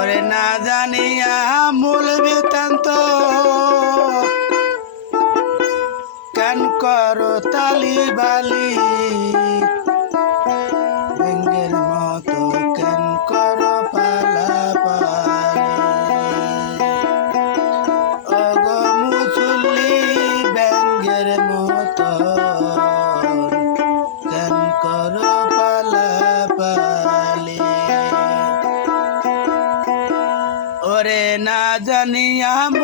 করে না জানিয়া মূল বৃত্তান্ত। কেন কর তালি বালি ব্যাঙ্গের মতো কেন করো পালা মতো me llama.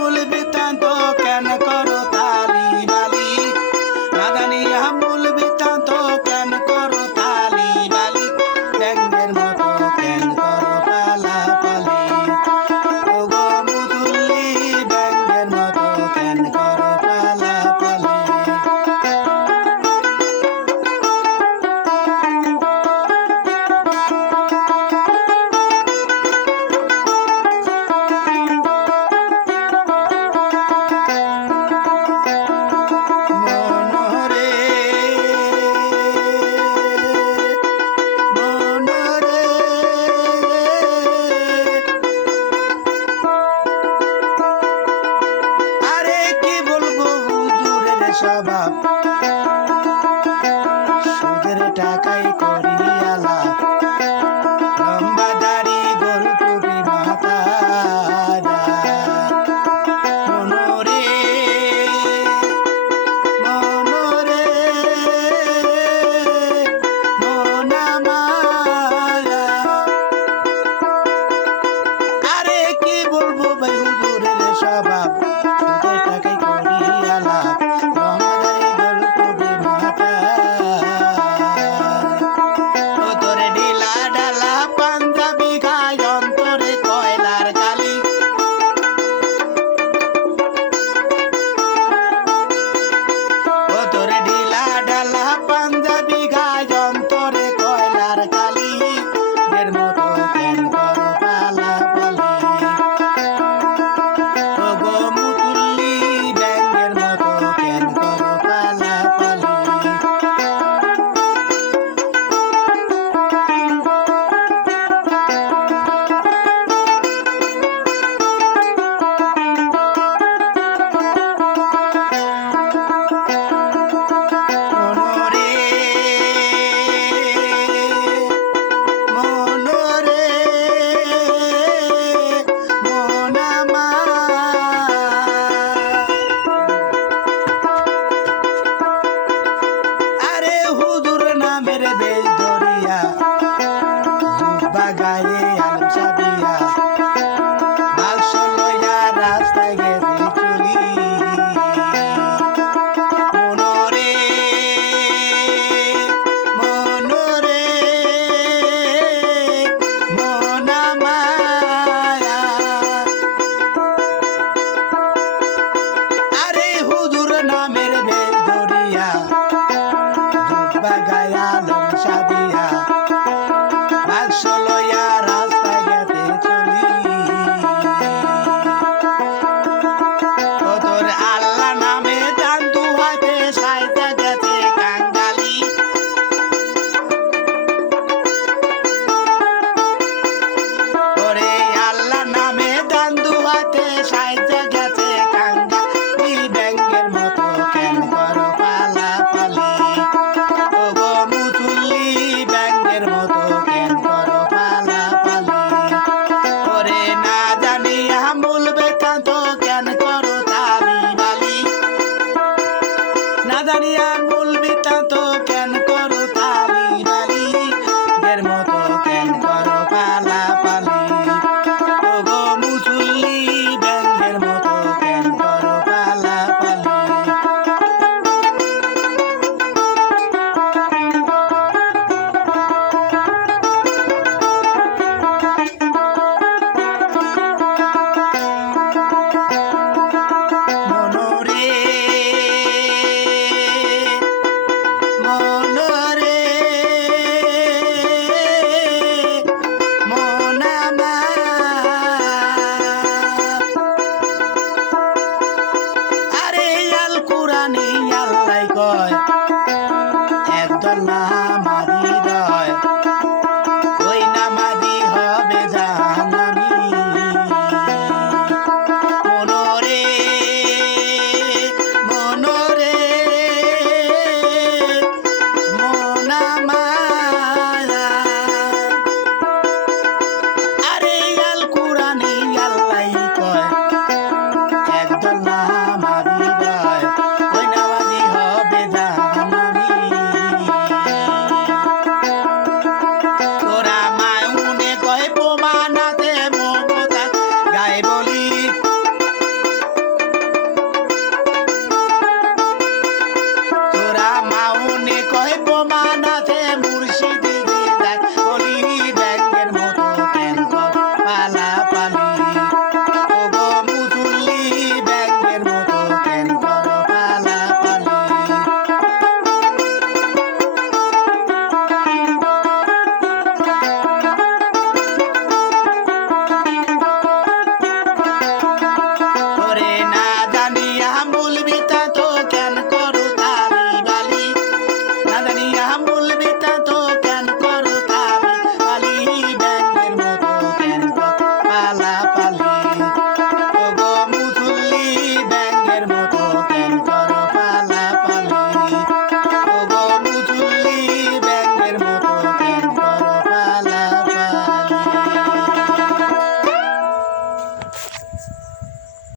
baba.